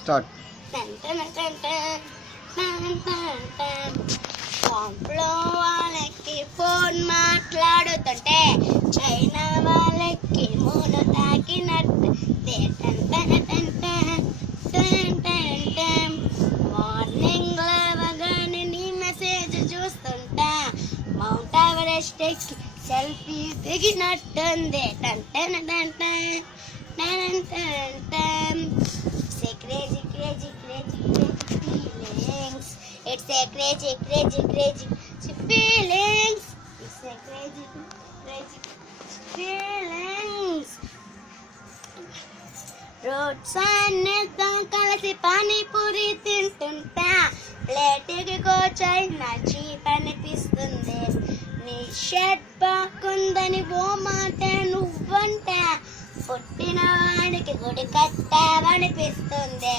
Start. షాంపులో వాళ్ళకి phone మాట్లాడుతుంటే China వాళ్ళకి మూడు తాకినట్టు. మార్నింగ్ లేవగానే నీ మెసేజ్ చూస్తుంటా. మౌంట్ ఎవరెస్ట్ ఎక్కి సెల్ఫీ దిగినట్టుంది. టంటే టన్ టన్ టన్ టన్ It's a crazy, crazy, crazy, crazy feelings. It's a crazy, crazy, crazy feelings. It's a crazy, crazy. Feelings. Road side కలిసి పానీపూరి తింటుంటా. ప్లేట్కి కోచై నా చీప్ అనిపిస్తుంది నీ షర్ట్ బాగుందని ఓ మాట నువ్వంట. పుట్టిన వాడికి గుడి కట్టావనిపిస్తుంది.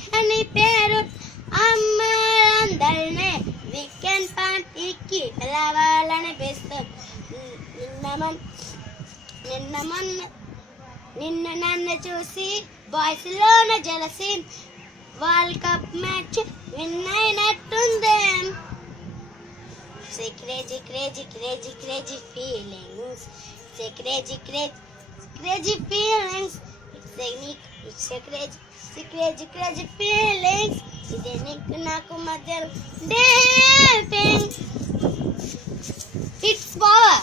పార్టీకి పిలవాలనిపిస్తుంది నిన్న మొన్న నిన్న మొన్న నిన్న నన్ను చూసి బాయ్స్ లోన jealousy world cup match win అయినట్టుంది crazy crazy crazy crazy feelings it's crazy crazy crazy feelings it's నీకు it's crazy crazy crazy feelings ఇది నీకు నాకు మధ్య డేటింగ్ It's smaller.